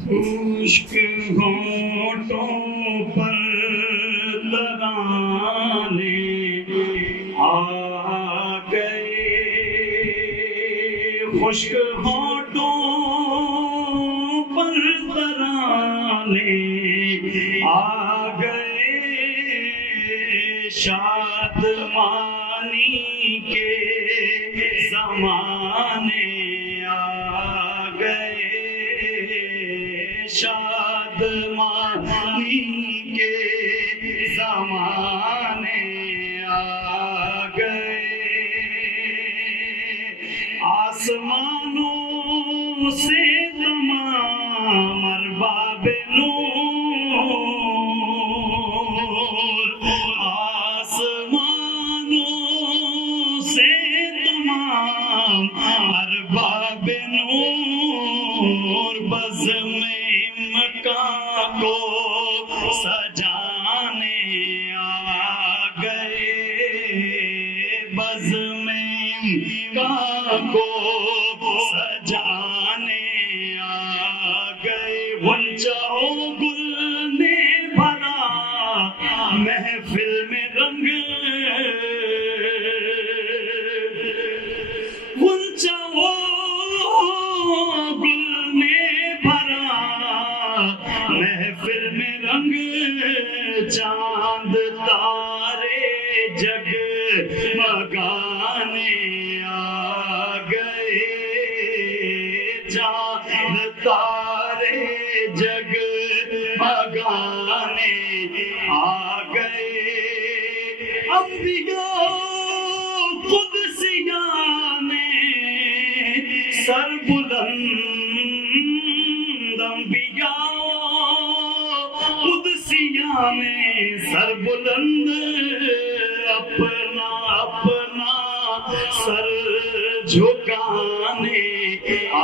خشک ہونٹوں پر ترانے آ گئے، خشک ہونٹوں پر ترانے آ گئے، شادمانی کے زمانے آ گئے، شادمانی کے زمانے آ گئے، آسمانوں سے تمام ارباب نور، آسمانوں سے تمام ارباب نور، بزم مکہ کو سجانے آ گئے، بزم مکہ کو سجانے آ گئے، غنچہ و گل نے بھرا محفل میں رنگ، غنچہ و گل نے بھرا محفل میں رنگ، چاند تارے جگ مگانے آ گئے، چاند تارے جگ مگانے آ گئے، انبیاء قدسیاں نے سر بلند، انبیاء قدسیاں نے سر بلند، اپنا اپنا سر جھکانے آ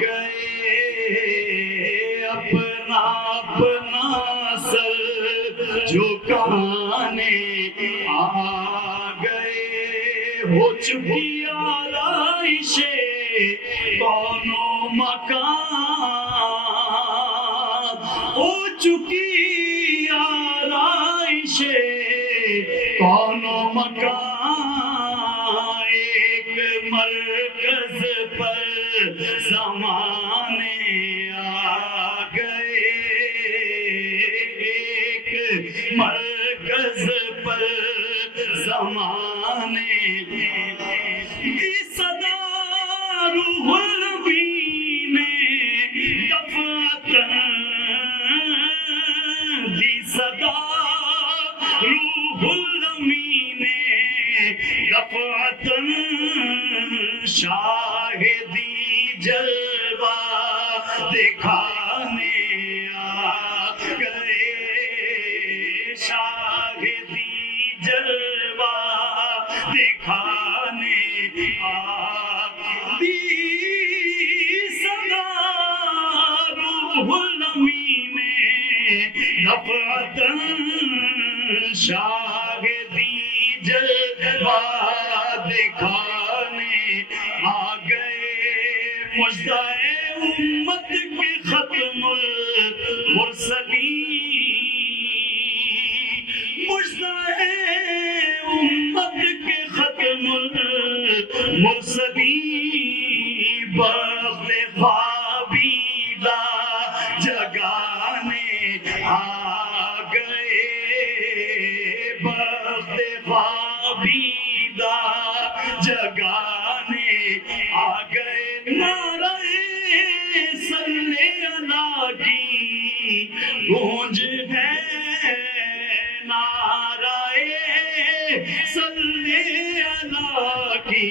گئے، اپنا اپنا سر جھکانے آ گئے، ہو چکی آرائش کون و مکان، ہو چکی آرائش کون و مکان، ایک مرکز پر زمانے آ گئے، ایک مرکز پر زمانے کی صدا روح النبی نے دفعتاً دی، صدا روح النبی نے دفعتاً شاہدی جلوہ دکھانے آ گئے، شاہدی جلوہ دکھانے آ دی، صدا روح النبی نے دفعتاً شاہدی جلوہ دکھانے آ گئے، مژدہ امت کے ختم المرسلین، مژدہ امت کے ختم المرسلین، بخت خوابیدہ جگانے آ گئے، بخت خوابیدہ جگانے آ گئے، نعرہ صلی اللہ کی گونج ہے، نعرہ صلی اللہ کی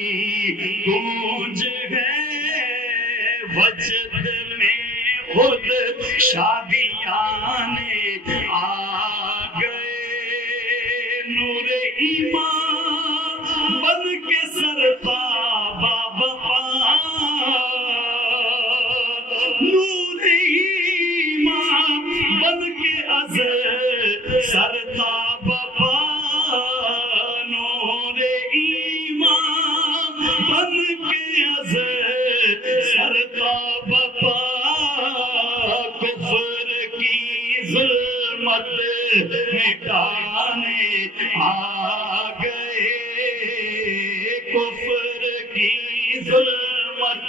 گونج ہے، وجد میں خود شادیانے آ گئے، نور ایمان بن کے سرتاب بپا، نور ایمان بن کے از سرتاب بپا، نور ایمان بن کے از سرتاب بپا، مٹانے آ گئے، کفر کی ظلمت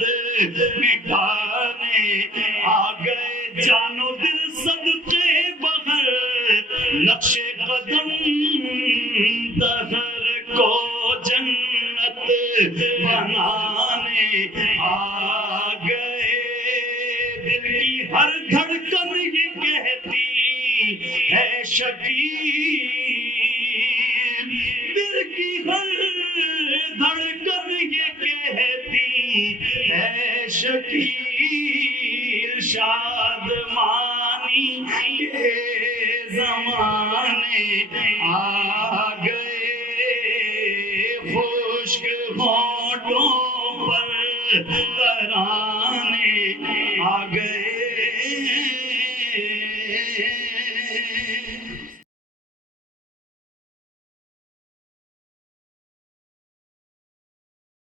مٹانے آ گئے، جان و دل صدقے بغیر نقش قدم دہر کو جنت بنانے آ گئے، دل کی ہر دھڑکن یہ کہتی ہے شکیل، دل کی ہر دھڑکن یہ کہتی ہے شکیل، شادمانی کے زمانے آ گئے، خشک ہونٹوں پر ترانے آ گئے۔